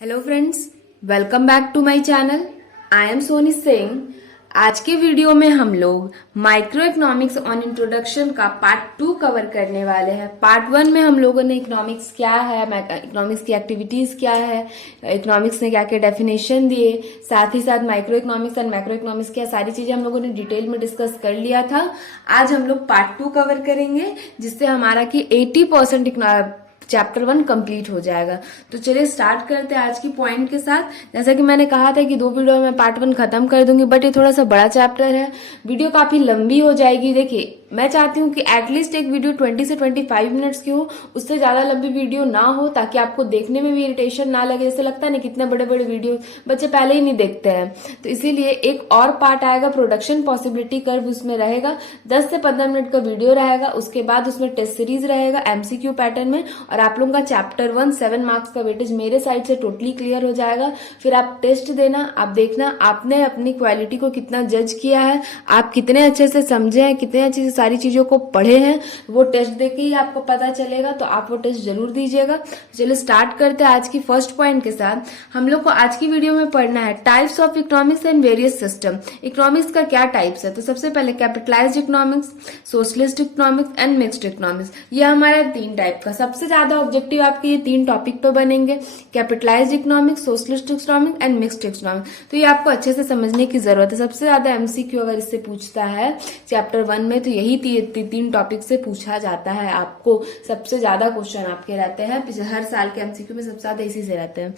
Hello friends, welcome back to my channel. I am Soni Singh. आज के video में हम लोग माइक्रो इकोनॉमिक्स ऑन इंट्रोडक्शन का पार्ट 2 कवर करने वाले हैं। पार्ट 1 में हम लोगों ने इकोनॉमिक्स क्या है, इकोनॉमिक्स की एक्टिविटीज क्या है, इकोनॉमिक्स ने क्या क्या डेफिनेशन दिए, साथ ही साथ micro economics and macro economics क्या सारी चीजें हम लोगों ने डिटेल में डिस्कस कर लिया था। आज हम लोग पार्ट 2 कवर करेंगे जिससे हमारा कि 80% चैप्टर 1 कंप्लीट हो जाएगा। तो चलिए स्टार्ट करते हैं आज की पॉइंट के साथ। जैसा कि मैंने कहा था कि 2 वीडियो में पार्ट 1 खत्म कर दूंगी, बट ये थोड़ा सा बड़ा चैप्टर है, वीडियो काफी लंबी हो जाएगी। देखिए, मैं चाहती हूँ कि एटलीस्ट एक वीडियो 20 से 25 मिनट्स की हो, उससे ज्यादा लंबी वीडियो ना हो, ताकि आपको देखने में भी इरिटेशन ना लगे। जैसे लगता है ना कितने बड़े बड़े वीडियो बच्चे पहले ही नहीं देखते हैं। तो इसीलिए एक और पार्ट आएगा, प्रोडक्शन पॉसिबिलिटी कर्व, उसमें रहेगा 10 से 15 मिनट का वीडियो रहेगा। उसके बाद उसमें टेस्ट सीरीज रहेगा एमसीक्यू पैटर्न में, और आप लोगों का चैप्टर 1 7 मार्क्स का वेटेज मेरे साइड से टोटली क्लियर हो जाएगा। फिर आप टेस्ट देना, आप देखना आपने अपनी क्वालिटी को कितना जज किया है, आप कितने अच्छे से समझे हैं, कितने अच्छे से सारी चीजों को पढ़े हैं, वो टेस्ट देके ही आपको पता चलेगा। तो आप वो टेस्ट जरूर दीजिएगा। चलिए स्टार्ट करते हैं आज की फर्स्ट पॉइंट के साथ। हम लोग को आज की वीडियो में पढ़ना है types of economics and various system. Economics का क्या टाइप्स है, तो सबसे पहले capitalised economics, socialist economics and mixed economics. ये हमारा 3 टाइप का सबसे ज्यादा ऑब्जेक्टिव आपके ये 3 टॉपिक पे बनेंगे, capitalised economics, socialist economics and mixed economics. तो ये आपको अच्छे से समझने की जरूरत है। सबसे ज्यादा एमसीक्यू अगर इससे पूछता है चैप्टर 1 में, तो यही 3 टॉपिक से पूछा जाता है। आपको सबसे ज्यादा क्वेश्चन आपके रहते हैं, हर साल के एमसीक्यू में सबसे ज्यादा इसी से रहते हैं।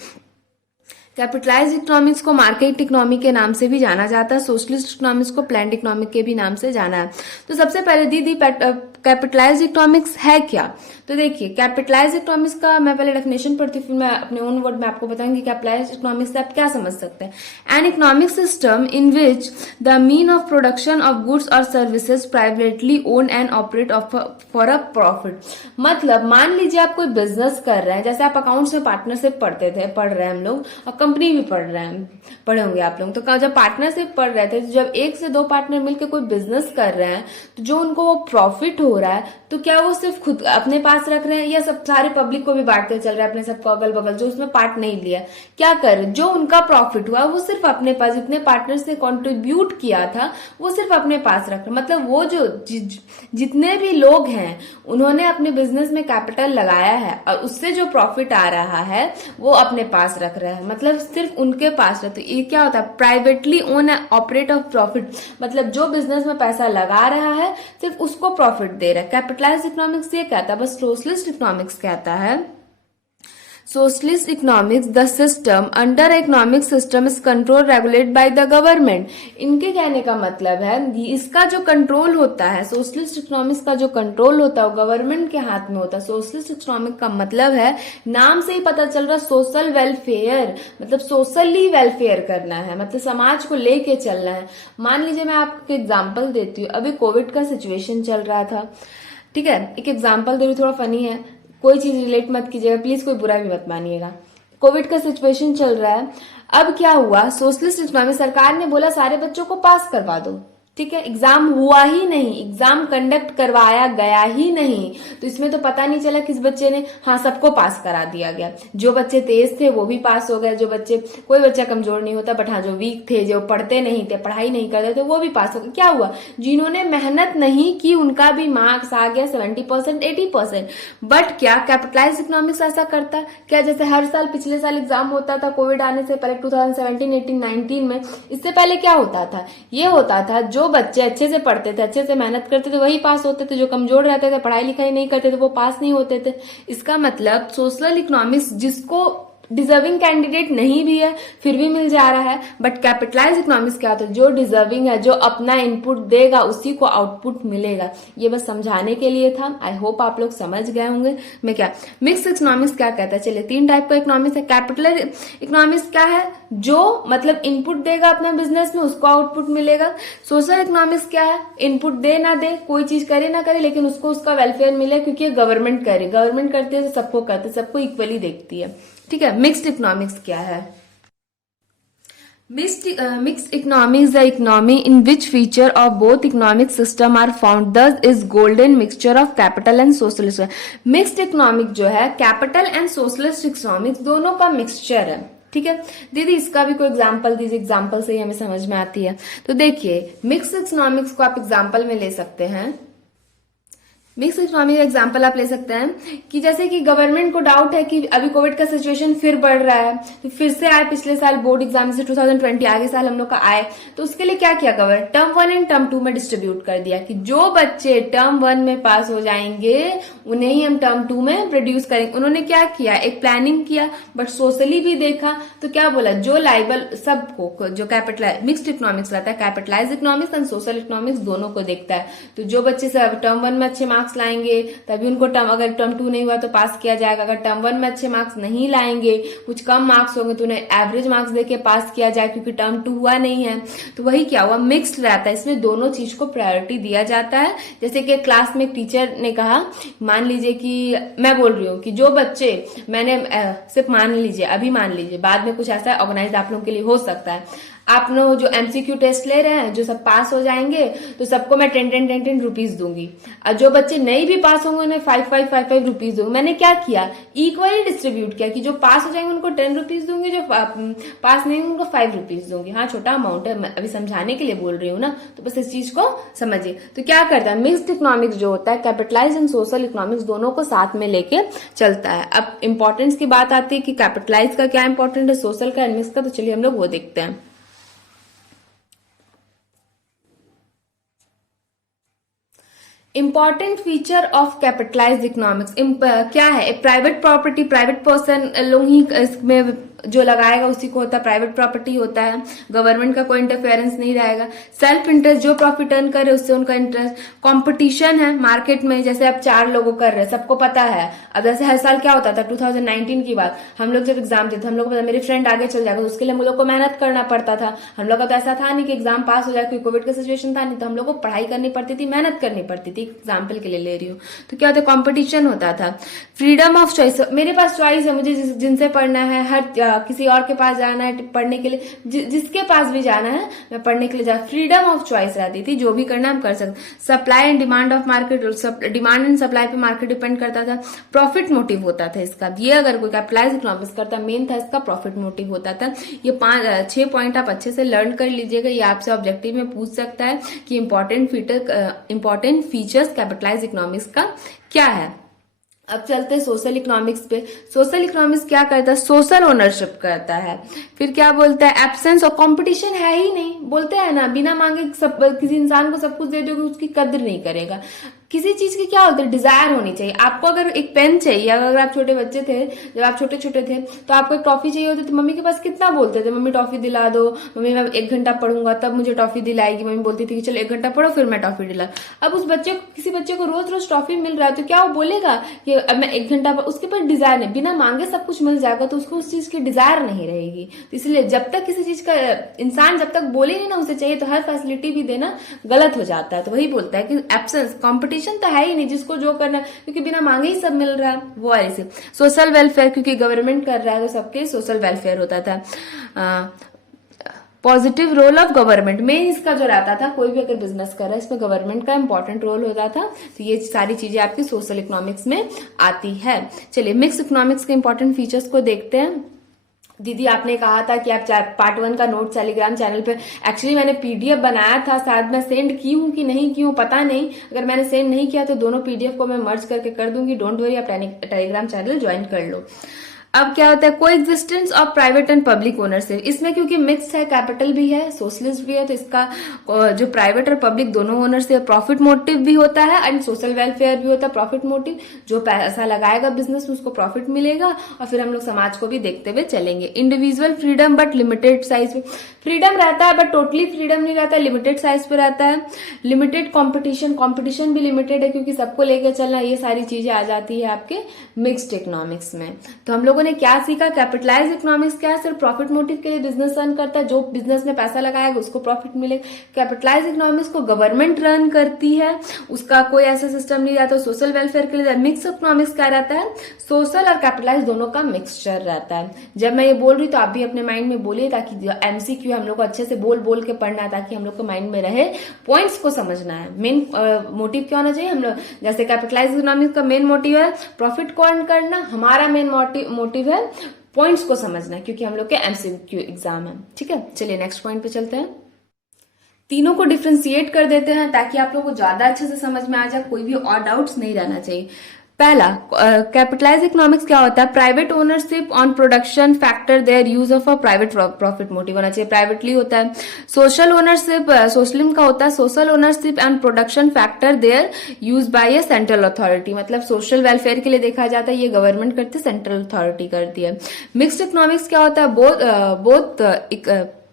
कैपिटलाइज्ड इकोनॉमिक्स को मार्केट इकोनॉमी के नाम से भी जाना जाता है, सोशलिस्ट इकोनॉमिक्स को प्लान्ड इकोनॉमी के भी नाम से जाना है। तो सबसे पहले दीदी कैपिटलाइज्ड इकोनॉमिक्स है क्या। तो देखिए, कैपिटलाइज्ड इकोनॉमिक्स का मैं पहले डेफिनेशन पढ़ती हूँ, फिर मैं अपने ओन वर्ड में आपको बताऊंगी कैपिटलाइज्ड इकोनॉमिक्स से आप क्या समझ सकते हैं। An economic system in which the mean of production of goods और services privately own and operate for a profit. मतलब मान लीजिए आप कोई बिजनेस कर रहे हैं, जैसे आप अकाउंट्स में पार्टनरशिप पढ़ रहे हैं हम लोग, और कंपनी भी पढ़े होंगे आप लोग। तो जब पार्टनरशिप पढ़ रहे थे, तो जब 1 से 2 पार्टनर मिलकर कोई बिजनेस कर रहे हैं, तो जो उनको वो प्रॉफिट हो रहा है, तो क्या वो सिर्फ खुद अपने पास रख रहे हैं या सब सारे पब्लिक को भी बांटते चल रहे हैं, अपने सबको अगल बगल जो उसमें पार्ट नहीं लिया। क्या कर, जो उनका प्रॉफिट हुआ वो सिर्फ अपने पास, जितने पार्टनर से कॉन्ट्रीब्यूट किया था वो सिर्फ अपने पास रख रहे। मतलब वो जो जितने भी लोग हैं उन्होंने अपने बिजनेस में कैपिटल लगाया है, और उससे जो प्रॉफिट आ रहा है वो अपने पास रख रहे हैं, मतलब सिर्फ उनके पास रहते। ये क्या होता है, privately own operate of profit. मतलब जो बिजनेस में पैसा लगा रहा है सिर्फ उसको प्रॉफिट दे रहा है। कैपिटलाइज्ड इकोनॉमिक्स ये कहता है, बस सोशलिस्ट इकोनॉमिक्स कहता है socialist economics the system under economic system is control regulate by the government. इनके कहने का मतलब है इसका जो कंट्रोल होता है, सोशलिस्ट इकोनॉमिक्स का जो कंट्रोल होता है वो गवर्नमेंट के हाथ में होता है। सोशलिस्ट इकोनॉमिक का मतलब है, नाम से ही पता चल रहा है, सोशल वेलफेयर, मतलब सोशली वेलफेयर करना है, मतलब समाज को लेके चलना है। मान लीजिए मैं आपको एग्जाम्पल देती हूँ, अभी कोविड का सिचुएशन चल रहा था, ठीक है, एक एग्जाम्पल दे रही हूँ, थोड़ा फनी है, कोई चीज रिलेट मत कीजिएगा प्लीज, कोई बुरा भी मत मानिएगा। कोविड का सिचुएशन चल रहा है, अब क्या हुआ, सोशलिस्ट इकोनॉमी सरकार ने बोला सारे बच्चों को पास करवा दो, ठीक है। एग्जाम हुआ ही नहीं, एग्जाम कंडक्ट करवाया गया ही नहीं, तो इसमें तो पता नहीं चला किस बच्चे ने, हाँ सबको पास करा दिया गया। जो बच्चे तेज थे वो भी पास हो गए, जो बच्चे, कोई बच्चा कमजोर नहीं होता, बट हाँ जो वीक थे, जो पढ़ते नहीं थे, पढ़ाई नहीं करते थे, वो भी पास हो गए। क्या हुआ, जिन्होंने मेहनत नहीं की उनका भी मार्क्स आ गया 70% 80%। बट क्या कैपिटलाइज्ड इकोनॉमिक्स ऐसा करता क्या, जैसे हर साल, पिछले साल एग्जाम होता था कोविड आने से पहले 2017, 18, 19 में, इससे पहले क्या होता था, ये होता था जो बच्चे अच्छे से पढ़ते थे, अच्छे से मेहनत करते थे, वही पास होते थे, जो कमजोर रहते थे, पढ़ाई लिखाई नहीं करते थे, वो पास नहीं होते थे। इसका मतलब सोशल इकोनॉमिक्स जिसको डिजर्विंग कैंडिडेट नहीं भी है फिर भी मिल जा रहा है, बट कैपिटलाइज्ड इकोनॉमिक्स क्या होता है, जो डिजर्विंग है, जो अपना इनपुट देगा उसी को आउटपुट मिलेगा। ये बस समझाने के लिए था, आई होप आप लोग समझ गए होंगे। मैं क्या, मिक्स इकोनॉमिक्स क्या कहता है, चलिए 3 टाइप का इकोनॉमिक्स है। कैपिटल इकोनॉमिक्स क्या है, जो मतलब इनपुट देगा अपने बिजनेस में उसको आउटपुट मिलेगा। सोशल इकोनॉमिक्स क्या है, इनपुट दे ना दे, कोई चीज करे ना करे, लेकिन उसको उसका वेलफेयर मिले, क्योंकि गवर्नमेंट करे, गवर्नमेंट करती है तो सबको करती है, सबको इक्वली देखती है, ठीक है। मिक्स्ड इकोनॉमिक्स क्या है, Mixed economy is the economy in which feature of both economic system are found. Thus is golden mixture of capital and socialist. Mixed economic जो है capital and socialist economics दोनों का mixture है. ठीक है दीदी, इसका भी कोई एग्जाम्पल दीजिए, एग्जाम्पल से ही हमें समझ में आती है. तो देखिए मिक्स इकोनॉमिक्स को आप एग्जाम्पल में ले सकते हैं. मिक्स इकोनॉमी का एग्जाम्पल आप ले सकते हैं कि जैसे कि गवर्नमेंट को डाउट है कि अभी कोविड का सिचुएशन फिर बढ़ रहा है, तो फिर से आए पिछले साल बोर्ड एग्जाम से 2020 आगे साल हम लोग का आए, तो उसके लिए क्या किया गवर्नमेंट, टर्म 1 एंड टर्म 2 में डिस्ट्रीब्यूट कर दिया कि जो बच्चे टर्म 1 में पास हो जाएंगे उन्हें ही हम टर्म 2 में प्रोड्यूस करेंगे. उन्होंने क्या किया, एक प्लानिंग किया, बट सोशली भी देखा. तो क्या बोला, जो लाइबल सबको, जो कैपिटलाइज मिक्स्ड इकोनॉमिक्स रहता है, capitalize economics and social economics दोनों को देखता है. तो जो बच्चे सब टर्म 1 में अच्छे मार्क्स लाएंगे तभी उनको अगर टर्म 2 नहीं हुआ तो पास किया जाएगा. अगर टर्म 1 में अच्छे मार्क्स नहीं लाएंगे, कुछ कम मार्क्स होंगे, तो उन्हें एवरेज मार्क्स देके पास किया जाए क्योंकि टर्म 2 हुआ नहीं है. तो वही क्या हुआ, मिक्स्ड रहता है, इसमें दोनों चीज को प्रायोरिटी दिया जाता है. जैसे कि क्लास में एक टीचर ने कहा, मान लीजिए कि मैं बोल रही हूँ कि जो बच्चे मैंने सिर्फ मान लीजिए, अभी मान लीजिए, बाद में कुछ ऐसा ऑर्गेनाइज आप लोगों के लिए हो सकता है. आप लोग जो एमसीक्यू टेस्ट ले रहे हैं, जो सब पास हो जाएंगे तो सबको मैं 10 रुपीज दूंगी, और जो बच्चे नहीं भी पास होंगे उन्हें 5 रुपीज दूंगी. मैंने क्या किया, इक्वली डिस्ट्रीब्यूट किया कि जो पास हो जाएंगे उनको 10 रुपीज दूंगी, जो पास नहीं होंगे उनको 5 रुपीज दूंगी. हाँ छोटा अमाउंट है, मैं अभी समझाने के लिए बोल रही हूँ ना, तो बस इस चीज को समझिए. तो क्या करता है, मिक्स्ड इकोनॉमिक्स जो होता है कैपिटलाइज एंड सोशल इकोनॉमिक्स दोनों को साथ में लेके चलता है. अब इंपॉर्टेंस की बात आती है कि कैपिटलाइज का क्या इंपॉर्टेंट है, सोशल का, मिक्स का, तो चलिए हम लोग वो देखते हैं. Important feature of capitalised economics क्या है, प्राइवेट प्रॉपर्टी, प्राइवेट पर्सन लोग ही इसमें जो लगाएगा उसी को होता है, प्राइवेट प्रॉपर्टी होता है, गवर्नमेंट का कोई इंटरफेरेंस नहीं रहेगा. सेल्फ इंटरेस्ट, जो प्रॉफिट अर्न करे उससे उनका इंटरेस्ट. कंपटीशन है मार्केट में, जैसे अब 4 लोगों कर रहे हैं, सबको पता है. अब जैसे हर साल क्या होता था, 2019 की बात, हम लोग जब एग्जाम देते हम लोग को पता मेरी फ्रेंड आगे चल जाएगा, तो उसके लिए हम लोग को मेहनत करना पड़ता था. हम लोग का तो ऐसा था नहीं कि एग्जाम पास हो जाए, क्योंकि कोविड का सिचुएशन था नहीं, तो हम लोग को पढ़ाई करनी पड़ती थी, मेहनत करनी पड़ती थी. एग्जाम्पल के लिए ले रही हूँ. तो क्या होता है, कॉम्पिटिशन होता था. फ्रीडम ऑफ चॉइस, मेरे पास चॉइस है, मुझे जिनसे पढ़ना है, हर किसी और के पास जाना है पढ़ने के लिए, जिसके पास भी जाना है मैं पढ़ने के लिए जा. फ्रीडम ऑफ चॉइस रहती थी, जो भी करना हम कर सकते. Supply and demand of market, demand and supply पे मार्केट डिपेंड करता था. प्रॉफिट मोटिव होता था इसका, ये अगर कोई कैपिटलाइज इकोनॉमिक्स करता, मेन था इसका प्रॉफिट मोटिव होता था. ये 6 पॉइंट आप अच्छे से लर्न कर लीजिएगा, ये आपसे ऑब्जेक्टिव में पूछ सकता है कि इंपॉर्टेंट फीचर्स कैपिटलाइज इकोनॉमिक्स का क्या है. अब चलते हैं सोशल इकोनॉमिक्स पे. सोशल इकोनॉमिक्स क्या करता है, सोशल ओनरशिप करता है. फिर क्या बोलता है, एब्सेंस और कंपटीशन है ही नहीं. बोलते हैं ना, बिना मांगे सब किसी इंसान को सब कुछ दे दोगे उसकी कदर नहीं करेगा. किसी चीज की क्या होता है, डिजायर होनी चाहिए. आपको अगर एक पेन चाहिए, अगर आप छोटे बच्चे थे, जब आप छोटे छोटे थे तो आपको एक टॉफी चाहिए होती, तो मम्मी के पास कितना बोलते थे, मम्मी टॉफी दिला दो, मम्मी मैं 1 घंटा पढ़ूंगा तब मुझे टॉफी दिलाएगी. मम्मी बोलती थी कि चलो 1 घंटा पढ़ो फिर मैं टॉफी दिला. अब उस बच्चे को, किसी बच्चे को रोज रोज टॉफी मिल रहा है, तो क्या वो बोलेगा कि अब मैं 1 घंटा, उसके पास डिजायर नहीं, बिना मांगे सब कुछ मिल जाएगा तो उसको उस चीज की डिजायर नहीं रहेगी. इसलिए जब तक किसी चीज का इंसान जब तक बोले नहीं ना उसे चाहिए, तो हर फैसिलिटी भी देना गलत हो जाता है. तो वही बोलता है कि एब्सेंस, कंपटीशन तो है ही नहीं, जिसको जो करना, क्योंकि बिना मांगे ही सब मिल रहा है, वो ऐसे. सोशल वेलफेयर, क्योंकि गवर्नमेंट कर रहा है तो सबके सोशल वेलफेयर होता था. Positive role of government, main इसका जो रहता था, कोई भी अगर बिजनेस कर रहा है इसमें गवर्नमेंट का इंपॉर्टेंट रोल होता था. तो ये सारी चीजें आपकी सोशल इकोनॉमिक्स में आती है. चलिए मिक्स इकोनॉमिक्स के इंपॉर्टेंट फीचर्स को देखते हैं. दीदी आपने कहा था कि आप पार्ट 1 का नोट टेलीग्राम चैनल पे, एक्चुअली मैंने पीडीएफ बनाया था, शायद मैं सेंड की हूं कि नहीं की हूं पता नहीं. अगर मैंने सेंड नहीं किया तो दोनों पीडीएफ को मैं मर्ज करके कर दूंगी. डोंट वरी, आप टेलीग्राम चैनल ज्वाइन कर लो. अब क्या होता है, को existence of private and public ownership. इसमें क्योंकि मिक्स है, कैपिटल भी है, सोशलिस्ट भी है, तो इसका जो प्राइवेट और पब्लिक दोनों ओनरशिप, प्रॉफिट मोटिव भी होता है एंड सोशल वेलफेयर भी होता है. प्रॉफिट मोटिव, जो पैसा लगाएगा बिजनेस में उसको प्रॉफिट मिलेगा. और फिर हम लोग समाज को भी देखते हुए चलेंगे. Individual freedom but limited size पे फ्रीडम रहता है, बट टोटली फ्रीडम नहीं रहता, लिमिटेड साइज पे रहता है. लिमिटेड कॉम्पिटिशन, कॉम्पिटिशन भी लिमिटेड है, क्योंकि सबको लेकर चलना, ये सारी चीजें आ जाती है आपके मिक्स्ड इकोनॉमिक्स में. तो हम लोग लोगों ने क्या सीखा, कैपिटलाइज इकोनॉमिक्स क्या है, सिर्फ प्रॉफिट मोटिव के लिए बिजनेस रन करता है, जो बिजनेस में पैसा लगाएगा उसको प्रॉफिट मिलेगा। कैपिटलाइज इकोनॉमिक्स को गवर्नमेंट रन करती है, उसका कोई ऐसा सिस्टम नहीं रहता, सोशल वेलफेयर के लिए। मिक्स इकोनॉमिक्स क्या रहता है, सोशल और कैपिटलाइज दोनों का मिक्सचर रहता है। जब मैं ये बोल रही तो आप भी अपने माइंड में बोलिए, ताकि एमसीक्यू हम लोग को अच्छे से बोल बोल के पढ़ना है, ताकि हम लोग को माइंड में रहे, पॉइंट्स को समझना है। मेन मोटिव क्या होना चाहिए हम लोग, जैसे कैपिटलाइज इकोनॉमिक्स का मेन मोटिव है प्रॉफिट को अर्न करना, हमारा मेन मोटिव है पॉइंट्स को समझना, क्योंकि हम लोग के एमसीक्यू एग्जाम है। ठीक है, चलिए नेक्स्ट पॉइंट पे चलते हैं। तीनों को डिफ्रेंशिएट कर देते हैं ताकि आप लोगों को ज्यादा अच्छे से समझ में आ जाए, कोई भी और डाउट्स नहीं रहना चाहिए। पहला, कैपिटलाइज इकोनॉमिक्स क्या होता है, private ownership on production factor their use of a private profit motive होना चाहिए, प्राइवेटली होता है। सोशल ओनरशिप, सोशलिज्म का होता है social ownership and production factor their use by a central authority, मतलब सोशल वेलफेयर के लिए देखा जाता है, ये गवर्नमेंट करती है, सेंट्रल अथॉरिटी करती है। मिक्स्ड इकोनॉमिक्स क्या होता है,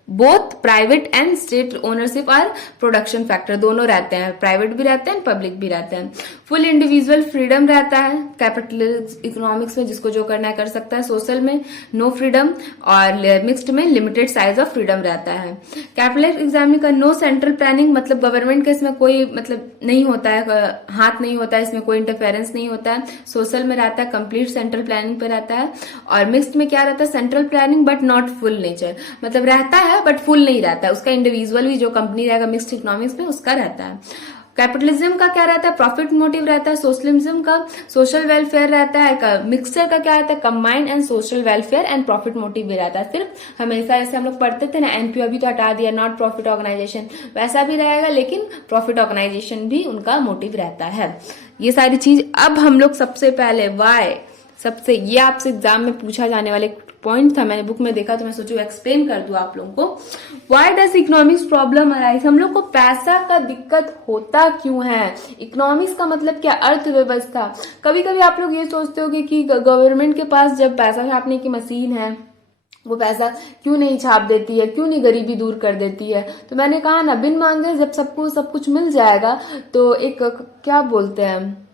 both private and state ownership और प्रोडक्शन फैक्टर दोनों रहते हैं, प्राइवेट भी रहते हैं पब्लिक भी रहते हैं। फुल इंडिविजुअल फ्रीडम रहता है कैपिटलिस्ट इकोनॉमिक्स में, जिसको जो करना है कर सकता है। सोशल में नो फ्रीडम और मिक्स्ड में लिमिटेड साइज ऑफ फ्रीडम रहता है। कैपिटलिस्ट एग्जाम का नो सेंट्रल प्लानिंग, मतलब गवर्नमेंट का इसमें कोई मतलब नहीं होता है, हाथ नहीं होता है, इसमें कोई इंटरफेरेंस नहीं होता है। सोशल में रहता है कंप्लीट सेंट्रल प्लानिंग पे रहता है। और मिक्स्ड में क्या रहता है, central planning but not full nature, मतलब रहता है बट फुल नहीं रहता है, उसका इंडिविजुअल भी जो कंपनी रहेगा मिक्स्ड इकोनॉमिक्स में उसका रहता है। कैपिटलिज्म का क्या रहता है, प्रॉफिट मोटिव रहता है। सोशलिज्म का सोशल वेलफेयर रहता है। मिक्सचर का क्या रहता है, combined and social welfare and profit motive भी रहता है। सिर्फ हमेशा ऐसे हम लोग पढ़ते थे ना, एनपीओ अभी तो हटा दिया, नॉट प्रॉफिट ऑर्गेनाइजेशन, वैसा भी रहेगा, लेकिन प्रॉफिट ऑर्गेनाइजेशन भी उनका मोटिव रहता है। ये सारी चीज अब हम लोग सबसे पहले वाई, सबसे ये आपसे एग्जाम में पूछा जाने वाले पॉइंट था, मैंने बुक में देखा तो मैं सोचू एक्सप्लेन कर दूं आप लोगों को। Why does economics problem arise, हम लोग को पैसा का दिक्कत होता क्यों है। इकोनॉमिक्स का मतलब क्या, अर्थव्यवस्था। कभी कभी आप लोग ये सोचते हो कि गवर्नमेंट के पास जब पैसा छापने की मशीन है, वो पैसा क्यों नहीं छाप देती है, क्यों नहीं गरीबी दूर कर देती है। तो मैंने कहा ना, बिन मांगे जब सबको सब कुछ मिल जाएगा, तो एक क्या बोलते हैं,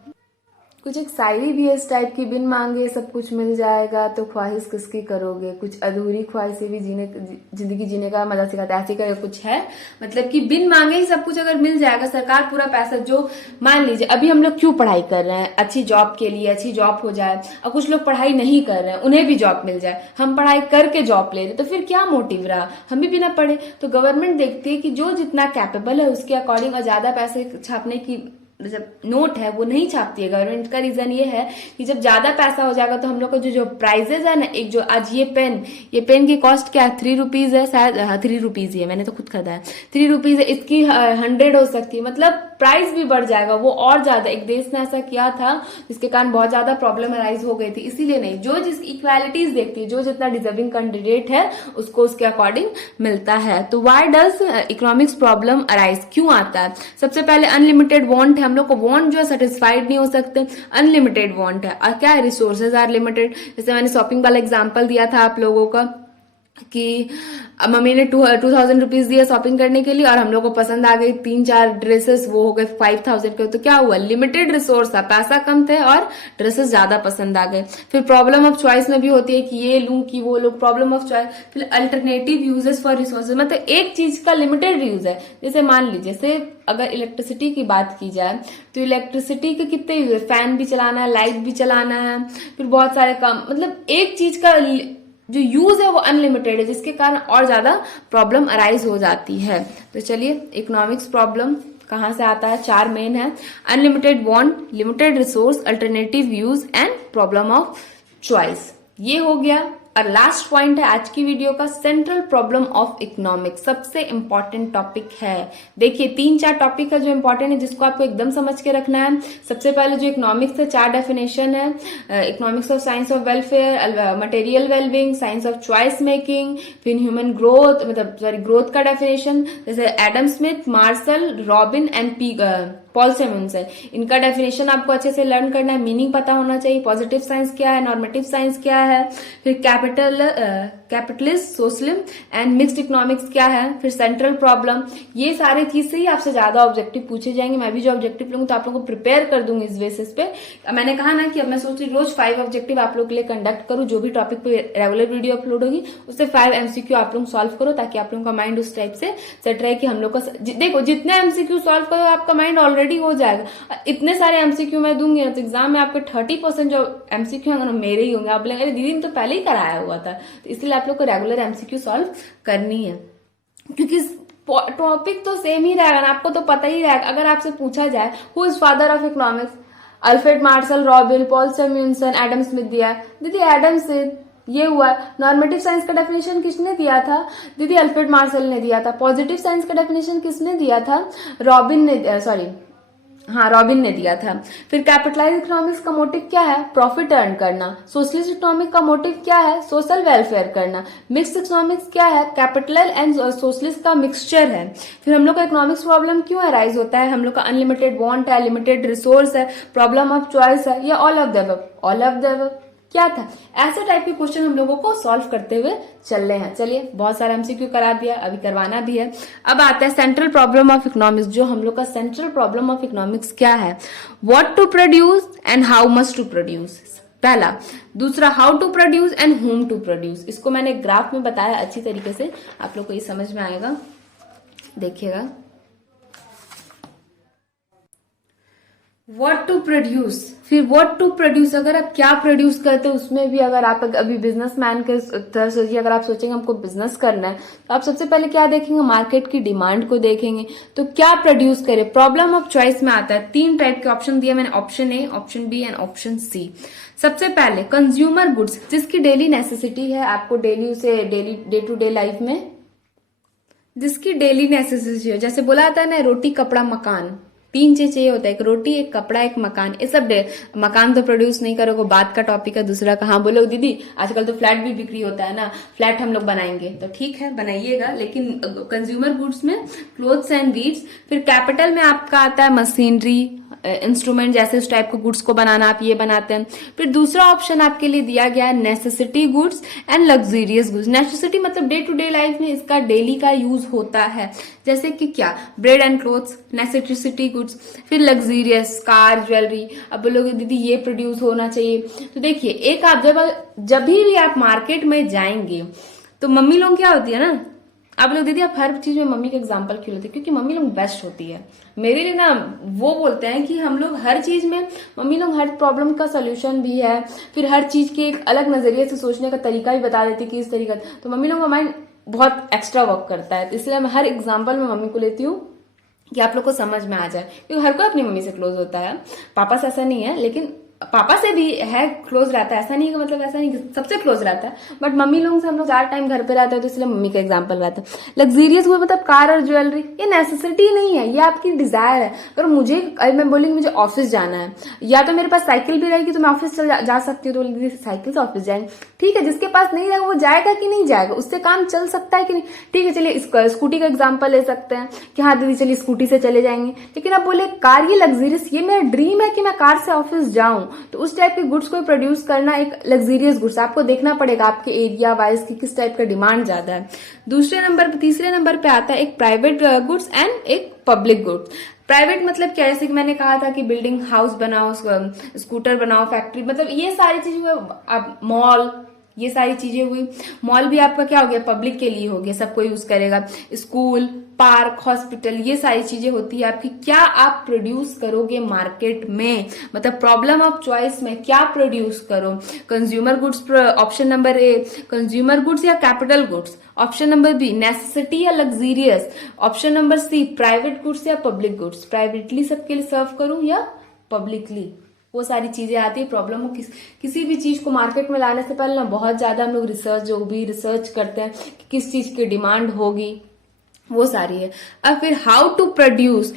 कुछ एक शायरी भी है इस टाइप की, बिन मांगे सब कुछ मिल जाएगा तो ख्वाहिश किसकी करोगे, कुछ अधूरी ख्वाहिशें भी जिंदगी जीने का मजा सिखाता है, ऐसे का कुछ है। मतलब कि बिन मांगे ही सब कुछ अगर मिल जाएगा, सरकार पूरा पैसा, जो मान लीजिए अभी हम लोग क्यों पढ़ाई कर रहे हैं, अच्छी जॉब के लिए, अच्छी जॉब हो जाए, और कुछ लोग पढ़ाई नहीं कर रहे हैं उन्हें भी जॉब मिल जाए, हम पढ़ाई करके जॉब ले रहे, तो फिर क्या मोटिव रहा, हम भी बिना पढ़े। तो गवर्नमेंट देखती है कि जो जितना कैपेबल है उसके अकॉर्डिंग, और ज्यादा पैसे छापने की जब नोट है वो नहीं छापती है गवर्नमेंट। का रीजन ये है कि जब ज्यादा पैसा हो जाएगा तो हम लोग का जो प्राइजेज है ना, एक जो आज ये पेन की कॉस्ट क्या है, 3 रुपीज है शायद, 3 रुपीज ही है, मैंने तो खुद खरीदा है, 3 रुपीज है, इसकी 100 हो सकती है, मतलब प्राइस भी बढ़ जाएगा वो और ज्यादा। एक देश ने ऐसा किया था जिसके कारण बहुत ज्यादा प्रॉब्लम अराइज हो गई थी। इसीलिए नहीं, जो जिस इक्वालिटीज देखती है, जो जितना डिजर्विंग कैंडिडेट है उसको उसके अकॉर्डिंग मिलता है। तो why does economics problem arise, क्यों आता है। सबसे पहले अनलिमिटेड वांट है, हम लोग को वांट जो है सेटिस्फाइड नहीं हो सकते, अनलिमिटेड वांट है। और क्या है, रिसोर्सेज आर लिमिटेड। जैसे मैंने शॉपिंग वाला एग्जांपल दिया था आप लोगों का कि मम्मी ने 2000 रुपीज दिया शॉपिंग करने के लिए, और हम लोग को पसंद आ गई 3-4 ड्रेसेस, वो हो गए 5000 के। तो क्या हुआ, लिमिटेड रिसोर्स था, पैसा कम थे और ड्रेसेस ज्यादा पसंद आ गए। फिर प्रॉब्लम ऑफ चॉइस में भी होती है कि ये लूं कि वो लूं, प्रॉब्लम ऑफ चॉइस। फिर अल्टरनेटिव यूजेस फॉर रिसोर्सेज, मतलब एक चीज का लिमिटेड यूज है। जैसे मान लीजिए, जैसे अगर इलेक्ट्रिसिटी की बात की जाए तो इलेक्ट्रिसिटी के कितने यूज है, फैन भी चलाना है, लाइट भी चलाना है, फिर बहुत सारे काम, मतलब एक चीज का जो यूज है वो अनलिमिटेड है, जिसके कारण और ज्यादा प्रॉब्लम अराइज हो जाती है। तो चलिए, इकोनॉमिक्स प्रॉब्लम कहाँ से आता है, 4 मेन है, unlimited want, limited resource, alternative use and problem of choice. ये हो गया। और लास्ट पॉइंट है आज की वीडियो का, सेंट्रल प्रॉब्लम ऑफ इकोनॉमिक्स, सबसे इंपॉर्टेंट टॉपिक है। देखिए 3-4 टॉपिक है जो इंपॉर्टेंट है, जिसको आपको एकदम समझ के रखना है। सबसे पहले जो इकोनॉमिक्स है, 4 डेफिनेशन है, economics of science of welfare, material wellbeing, science of choice making, फिर ह्यूमन ग्रोथ, मतलब सॉरी ग्रोथ का डेफिनेशन, जैसे Adam Smith, Marshall, Robin and Paul Samuelson, इनका डेफिनेशन आपको अच्छे से लर्न करना है, मीनिंग पता होना चाहिए, पॉजिटिव साइंस क्या है, नॉर्मेटिव साइंस क्या है, फिर capitalist, socialism and mixed economics क्या है, फिर सेंट्रल प्रॉब्लम, ये सारे चीज से ही आपसे ज्यादा ऑब्जेक्टिव पूछे जाएंगे। मैं भी जो ऑब्जेक्टिव लूंगी तो आप लोगों को प्रिपेयर कर दूंगी इस बेसिस पे। मैंने कहा ना कि अब मैं सोच रही रोज 5 ऑब्जेक्टिव आप लोग के लिए कंडक्ट करूं, जो भी टॉपिक पे रेगुलर वीडियो अपलोड होगी उससे 5 एमसीक्यू आप लोग सॉल्व करो, ताकि आप लोगों का माइंड उस टाइप से सेट रहे कि हम लोग का देखो जितने एमसीक्यू सॉल्व करो आपका माइंड ऑलरेडी हो जाएगा। इतने सारे एमसीक्यू मैं दूंगी ना तो एग्जाम में आपके 30% जो एमसीक्यू होंगे मेरे ही होंगे। आप बोलेंगे अरे दीदी ने तो पहले ही कराया हुआ था, तो इसलिए आप लोग को रेगुलर एमसीक्यू सॉल्व करनी है, क्योंकि टॉपिक तो सेम ही रहेगा ना, आपको तो पता ही रहेगा। अगर आपसे पूछा जाए who is father of economics, Alfred Marshall, Robin, Paul Samuelson, Adam Smith दिया है, दीदी एडम स्मिथ ये हुआ। नॉर्मेटिव साइंस का डेफिनेशन किसने दिया था, दीदी अल्फ्रेड मार्शल ने दिया था। पॉजिटिव साइंस का डेफिनेशन किसने दिया था, रॉबिन ने दिया था। फिर कैपिटलाइज इकोनॉमिक्स का मोटिव क्या है, प्रॉफिट अर्न करना। सोशलिस्ट इकोनॉमिक का मोटिव क्या है, सोशल वेलफेयर करना। मिक्स्ड इकोनॉमिक्स क्या है, कैपिटल एंड सोशलिस्ट का मिक्सचर है। फिर हम लोग का इकोनॉमिक्स प्रॉब्लम क्यों अराइज होता है, हम लोग का अनलिमिटेड वांट है, लिमिटेड रिसोर्स है, प्रॉब्लम ऑफ चॉइस है, या all of the above, all of the above क्या था। ऐसे टाइप के क्वेश्चन हम लोगों को सॉल्व करते हुए चल रहे हैं। चलिए बहुत सारा एमसीक्यू करा दिया, अभी करवाना भी है। अब आता है सेंट्रल प्रॉब्लम ऑफ इकोनॉमिक्स। जो हम लोग का सेंट्रल प्रॉब्लम ऑफ इकोनॉमिक्स क्या है, what to produce and how much to produce, पहला। दूसरा, how to produce and whom to produce. इसको मैंने ग्राफ में बताया अच्छी तरीके से, आप लोग को ये समझ में आएगा, देखिएगा। व्हाट टू प्रोड्यूस, फिर व्हाट टू प्रोड्यूस, अगर आप क्या प्रोड्यूस करते हो उसमें भी अगर आप अभी बिजनेसमैन के तरह सोचिए, अगर आप सोचेंगे हमको बिजनेस करना है तो आप सबसे पहले क्या देखेंगे, मार्केट की डिमांड को देखेंगे। तो क्या प्रोड्यूस करें, प्रॉब्लम ऑफ चॉइस में आता है। 3 टाइप के ऑप्शन दिए मैंने, option A, option B and option C. सबसे पहले कंज्यूमर गुड्स, जिसकी डेली नेसेसिटी है, आपको डेली उसे daily day to day life में जिसकी डेली नेसेसिटी है, जैसे बोला जाता है ना रोटी कपड़ा मकान, 3 चीज चाहिए होता है, एक रोटी, एक कपड़ा, एक मकान। ये सब मकान तो प्रोड्यूस नहीं करोगे, बात का टॉपिक है दूसरा का। हाँ बोलो दीदी आजकल तो फ्लैट भी बिक्री होता है ना, फ्लैट हम लोग बनाएंगे, तो ठीक है बनाइएगा, लेकिन कंज्यूमर गुड्स में क्लोथ्स एंड गिफ्ट्स। फिर कैपिटल में आपका आता है मशीनरी, इंस्ट्रूमेंट, जैसे उस टाइप के गुड्स को बनाना, आप ये बनाते हैं। फिर दूसरा ऑप्शन आपके लिए दिया गया है necessity goods and luxurious goods. Necessity मतलब डे टू डे लाइफ में इसका डेली का यूज होता है, जैसे कि क्या, bread and clothes, necessity goods. फिर लग्जरियस, कार, ज्वेलरी। अब बोलोगे दीदी ये प्रोड्यूस होना चाहिए, तो देखिए एक आप जब भी आप मार्केट में जाएंगे तो मम्मी लोग क्या होती है ना, आप लोग दीदी आप हर चीज में मम्मी का एग्जांपल क्यों लेते हैं, क्योंकि मम्मी लोग बेस्ट होती है। मेरे लिए ना वो बोलते हैं कि हम लोग हर चीज में, मम्मी लोग हर प्रॉब्लम का सोल्यूशन भी है, फिर हर चीज के एक अलग नजरिए से सोचने का तरीका भी बता देती है कि इस तरीका, तो मम्मी लोग का माइंड बहुत एक्स्ट्रा वर्क करता है। तो इसलिए मैं हर एग्जाम्पल में मम्मी को लेती हूँ कि आप लोग को समझ में आ जाए, क्योंकि हर कोई अपनी मम्मी से क्लोज होता है। पापा से ऐसा नहीं है, लेकिन पापा से भी है क्लोज रहता है, ऐसा नहीं है, मतलब ऐसा नहीं सबसे क्लोज रहता है, बट मम्मी लोगों से हम लोग 4 टाइम घर पे रहते हैं, तो इसलिए मम्मी का एग्जांपल रहता है। लग्जरियस हुआ मतलब कार और ज्वेलरी, ये नेसेसिटी नहीं है, ये आपकी डिजायर है। अगर मैं बोलूंगी मुझे ऑफिस जाना है, या तो मेरे पास साइकिल भी रहेगी तो मैं ऑफिस जा सकती हूँ, तो साइकिल से ऑफिस जाएंगे, ठीक है। जिसके पास नहीं रहेगा वो जाएगा कि नहीं जाएगा, उससे काम चल सकता है कि नहीं, ठीक है। चलिए स्कूटी का एग्जाम्पल ले सकते हैं कि हाँ दीदी चलिए स्कूटी से चले जाएंगे, लेकिन आप बोले कार, ये लग्जरियस, ये मेरा ड्रीम है कि मैं कार से ऑफिस जाऊं, तो उस टाइप के गुड्स को प्रोड्यूस करना एक लग्जरियस गुड्स। आपको देखना पड़ेगा आपके एरिया वाइज की किस टाइप का डिमांड ज्यादा है। तीसरे नंबर पे आता है एक प्राइवेट गुड्स एंड एक पब्लिक गुड्स। प्राइवेट मतलब क्या, जैसे कि मैंने कहा था कि बिल्डिंग, हाउस बनाओ, स्कूटर बनाओ, फैक्ट्री, मतलब ये सारी चीजें, मॉल, ये सारी चीजें हुई। मॉल भी आपका क्या हो गया, पब्लिक के लिए हो गया, सबको यूज करेगा। स्कूल, पार्क, हॉस्पिटल, ये सारी चीजें होती है आपकी, क्या आप प्रोड्यूस करोगे मार्केट में, मतलब प्रॉब्लम ऑफ चॉइस में क्या प्रोड्यूस करो। Consumer goods, option number A consumer goods या capital goods, option number B necessity या luxurious, option number C private goods या पब्लिक गुड्स, प्राइवेटली सबके लिए सर्व करूं या पब्लिकली, वो सारी चीजें आती है। प्रॉब्लम हो किसी भी चीज को मार्केट में लाने से पहले ना बहुत ज्यादा हम लोग रिसर्च करते हैं कि किस चीज की डिमांड होगी, वो सारी है। अब फिर हाउ टू प्रोड्यूस,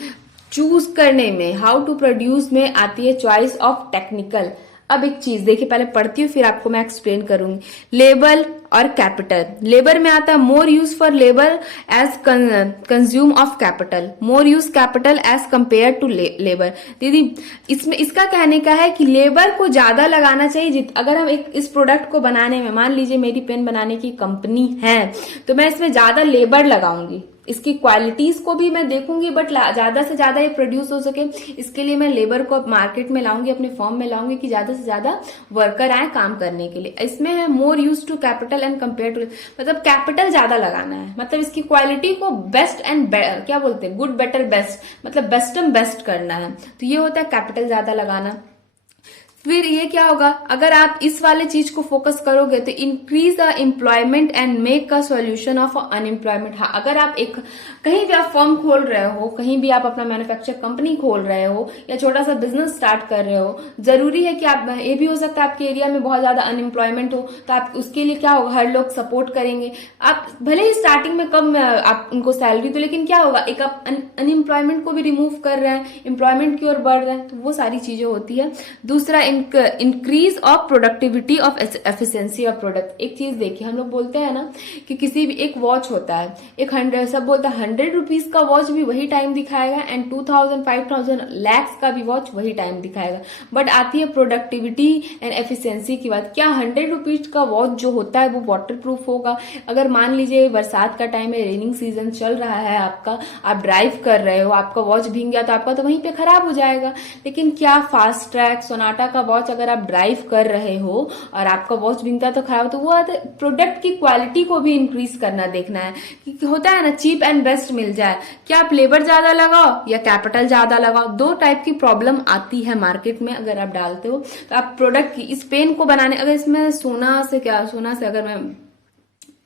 चूज करने में, हाउ टू प्रोड्यूस में आती है चॉइस ऑफ टेक्निकल। अब एक चीज देखिए, पहले पढ़ती हूँ फिर आपको मैं एक्सप्लेन करूंगी। लेबर और कैपिटल, लेबर में आता है more use for labour as consume of capital, more use capital as compare to labour. दीदी इसमें इसका कहने का है कि लेबर को ज्यादा लगाना चाहिए। अगर हम इस प्रोडक्ट को बनाने में, मान लीजिए मेरी पेन बनाने की कंपनी है, तो मैं इसमें ज्यादा लेबर लगाऊंगी, इसकी क्वालिटीज को भी मैं देखूंगी, बट ज्यादा से ज्यादा ये प्रोड्यूस हो सके इसके लिए मैं लेबर को मार्केट में लाऊंगी, अपने फॉर्म में लाऊंगी कि ज्यादा से ज्यादा वर्कर आए काम करने के लिए। इसमें है more use to capital and compare to, मतलब कैपिटल ज्यादा लगाना है, मतलब इसकी क्वालिटी को बेस्ट एंड क्या बोलते हैं, गुड बेटर बेस्ट, मतलब बेस्ट एंड बेस्ट करना है। तो ये होता है कैपिटल ज्यादा लगाना। फिर ये क्या होगा, अगर आप इस वाले चीज को फोकस करोगे तो increase the employment and make a solution of unemployment. हाँ, अगर आप एक कहीं भी आप फर्म खोल रहे हो, कहीं भी आप अपना मैन्युफैक्चर कंपनी खोल रहे हो या छोटा सा बिजनेस स्टार्ट कर रहे हो, जरूरी है कि आप, ये भी हो सकता है आपके एरिया में बहुत ज्यादा अनएम्प्लॉयमेंट हो, तो आप उसके लिए क्या होगा, हर लोग सपोर्ट करेंगे। आप भले ही स्टार्टिंग में कम आप उनको सैलरी दो, लेकिन क्या होगा, एक आप अनएम्प्लॉयमेंट को भी रिमूव कर रहे हैं, एम्प्लॉयमेंट की ओर बढ़ रहे हैं, तो वो सारी चीजें होती है। दूसरा increase of productivity of efficiency of product. एक चीज देखिए, हम लोग बोलते हैं ना कि किसी भी एक वॉच होता है, एक 100, सब बोलता है 100 रुपीज का वॉच भी वही टाइम दिखाएगा एंड 2000 5000 लैक्स का भी वॉच वही टाइम दिखाएगा। बट आती है प्रोडक्टिविटी एंड एफिशिएंसी की बात, क्या 100 रुपीज का वॉच जो होता है वो वाटर प्रूफ होगा? अगर मान लीजिए बरसात का टाइम है, रेनिंग सीजन चल रहा है आपका, आप ड्राइव कर रहे हो, आपका वॉच भीग गया तो आपका तो वहीं पे खराब हो जाएगा। लेकिन क्या फास्ट ट्रैक सोनाटा का वॉच अगर आप ड्राइव कर रहे हो और आपका वॉच भीगता तो खराब, तो वो प्रोडक्ट की क्वालिटी को भी इंक्रीज करना देखना है कि होता है ना, चीप एंड बेस्ट मिल जाए। क्या आप लेबर ज्यादा लगाओ या कैपिटल ज्यादा लगाओ, दो टाइप की प्रॉब्लम आती है मार्केट में अगर आप डालते हो। तो आप प्रोडक्ट की, इस पेन को बनाने, अगर इसमें सोना से अगर मैं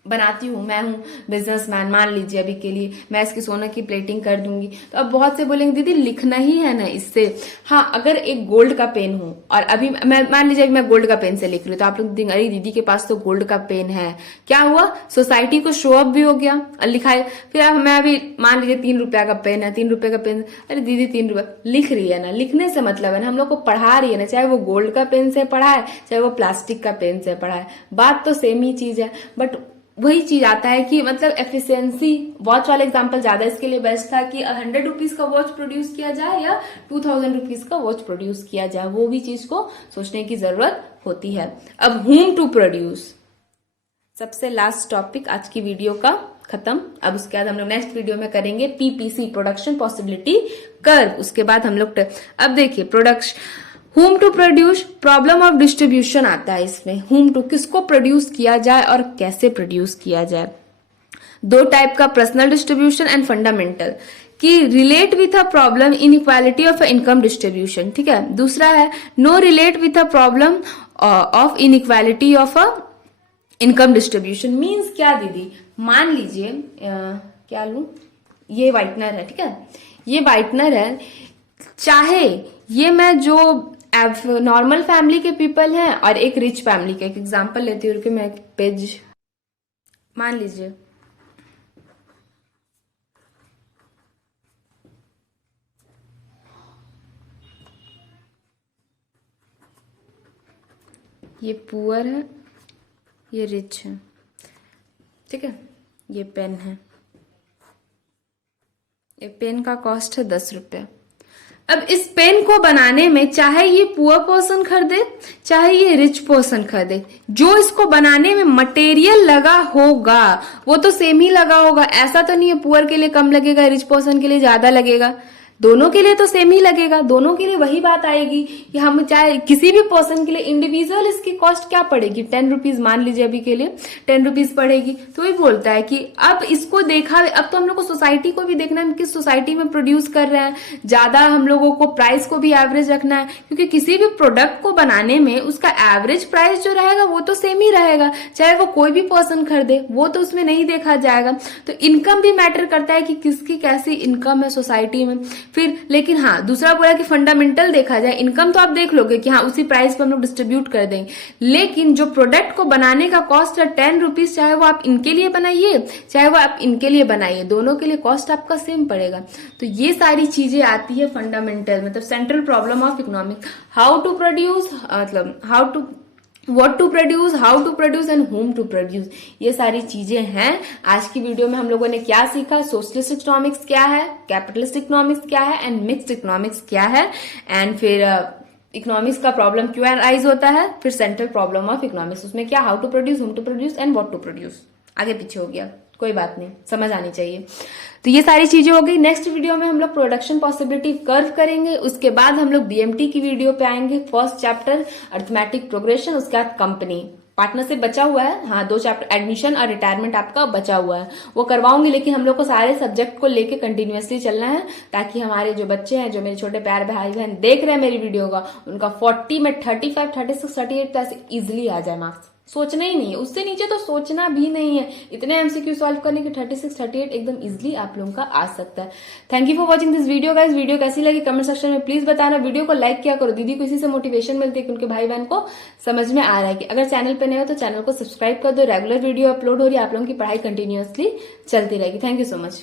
बनाती हूँ, मैं हूँ बिजनेसमैन मान लीजिए, अभी के लिए मैं इसकी सोने की प्लेटिंग कर दूंगी, तो अब बहुत से बोलेंगे दीदी लिखना ही है ना इससे। हाँ, अगर एक गोल्ड का पेन हो और अभी मैं मान लीजिए मैं गोल्ड का पेन से लिख रही हूँ, तो आप लोग देखेंगे अरे दीदी के पास तो गोल्ड का पेन है, क्या हुआ, सोसाइटी को शो अप भी हो गया और लिखाई। फिर मैं अभी मान लीजिए 3 रुपया का पेन है, 3 रुपए का पेन, अरे दीदी 3 रुपया, लिख रही है ना, लिखने से मतलब है ना, हम लोग को पढ़ा रही है ना, चाहे वो गोल्ड का पेन से पढ़ा है चाहे वो प्लास्टिक का पेन से पढ़ा है, बात तो सेम ही चीज है। बट वही चीज आता है कि मतलब एफिशिएंसी, वॉच वाला एग्जांपल ज्यादा इसके लिए बेस्ट था कि 100 रुपीज का वॉच प्रोड्यूस किया जाए या 2000 रुपीज का वॉच प्रोड्यूस किया जाए, वो भी चीज को सोचने की जरूरत होती है। अब होम टू प्रोड्यूस, सबसे लास्ट टॉपिक आज की वीडियो का खत्म। अब उसके बाद हम लोग नेक्स्ट वीडियो में करेंगे पीपीसी, प्रोडक्शन पॉसिबिलिटी कर्व। उसके बाद हम लोग अब देखिए production, whom to produce, problem of distribution आता है इसमें। होम टू, किसको प्रोड्यूस किया जाए और कैसे प्रोड्यूस किया जाए। दो टाइप का, पर्सनल डिस्ट्रीब्यूशन एंड फंडामेंटल, कि relate with a problem in equality of income distribution, ठीक है। दूसरा है know relate with a problem of in equality of a income distribution. Means क्या दीदी, मान लीजिए क्या लू, ये व्हाइटनर है, ठीक है, ये व्हाइटनर है, चाहे ये मैं जो नॉर्मल फैमिली के पीपल हैं और एक रिच फैमिली के, एक एग्जांपल लेती हूँ कि मैं एक पेज मान लीजिए, ये पुअर है, ये रिच है, ठीक है। ये पेन है, ये पेन का कॉस्ट है 10 रुपया। अब इस पेन को बनाने में चाहे ये पुअर पर्सन खरीदे चाहे ये रिच पर्सन खरीदे, जो इसको बनाने में मटेरियल लगा होगा वो तो सेम ही लगा होगा। ऐसा तो नहीं है पुअर के लिए कम लगेगा, रिच पर्सन के लिए ज्यादा लगेगा, दोनों के लिए तो सेम ही लगेगा। दोनों के लिए वही बात आएगी कि हम चाहे किसी भी पर्सन के लिए इंडिविजुअल इसकी कॉस्ट क्या पड़ेगी, 10 रुपीज मान लीजिए अभी के लिए 10 रुपीज पड़ेगी। तो ये बोलता है कि अब इसको देखा, अब तो हम लोग को सोसाइटी को भी देखना है, किस सोसाइटी में प्रोड्यूस कर रहे हैं, ज्यादा हम लोगों को प्राइस को भी एवरेज रखना है, क्योंकि किसी भी प्रोडक्ट को बनाने में उसका एवरेज प्राइस जो रहेगा वो तो सेम ही रहेगा, चाहे वो कोई भी पर्सन खरीदे, वो तो उसमें नहीं देखा जाएगा। तो इनकम भी मैटर करता है कि किसकी कैसी इनकम है सोसाइटी में। फिर लेकिन हाँ दूसरा बोला कि फंडामेंटल देखा जाए, इनकम तो आप देख लोगे कि हाँ उसी प्राइस पर हम लोग डिस्ट्रीब्यूट कर देंगे, लेकिन जो प्रोडक्ट को बनाने का कॉस्ट है 10 रुपीज, चाहे वो आप इनके लिए बनाइए चाहे वो आप इनके लिए बनाइए, दोनों के लिए कॉस्ट आपका सेम पड़ेगा। तो ये सारी चीजें आती है फंडामेंटल, मतलब central problem of economics. How to produce, मतलब what to produce, how to produce and whom to produce, ये सारी चीजें हैं। आज की वीडियो में हम लोगों ने क्या सीखा, सोशलिस्ट इकोनॉमिक्स क्या है, कैपिटलिस्ट इकोनॉमिक्स क्या है एंड मिक्स्ड इकोनॉमिक्स क्या है, एंड फिर इकोनॉमिक्स का प्रॉब्लम क्यों अराइज होता है, फिर सेंट्रल प्रॉब्लम ऑफ इकोनॉमिक्स उसमें क्या, how to produce, whom to produce and what to produce. आगे पीछे हो गया, कोई बात नहीं, समझ आनी चाहिए। तो ये सारी चीजें हो गई। नेक्स्ट वीडियो में हम लोग प्रोडक्शन पॉसिबिलिटी कर्व करेंगे, उसके बाद हम लोग बीएमटी की वीडियो पे आएंगे, फर्स्ट चैप्टर अर्थमेटिक प्रोग्रेशन, उसके बाद कंपनी पार्टनरशिप बचा हुआ है, हाँ 2 चैप्टर एडमिशन और रिटायरमेंट आपका बचा हुआ है, वो करवाऊंगी, लेकिन हम लोग को सारे सब्जेक्ट को लेके कंटिन्यूअसली चलना है, ताकि हमारे जो बच्चे हैं, जो मेरे छोटे प्यारे भाई बहन देख रहे हैं मेरी वीडियो का, उनका 40 में 35, 36, 38 तो ऐसे इजिली आ जाए मार्क्स। सोचना ही नहीं है, उससे नीचे तो सोचना भी नहीं है, इतने एमसीक्यू सॉल्व करने के 36, 38 एकदम इजिली आप लोगों का आ सकता है। Thank you for watching this video guys. Video कैसी लगी कमेंट सेक्शन में प्लीज बताना, वीडियो को लाइक किया करो, दीदी को इसी से मोटिवेशन मिलती है कि उनके भाई बहन को समझ में आ रहा है। कि अगर चैनल पे नए हो तो चैनल को सब्सक्राइब कर दो, रेगुलर वीडियो अपलोड हो रही है, आप लोगों की पढ़ाई कंटिन्यूअसली चलती रहेगी। Thank you so much.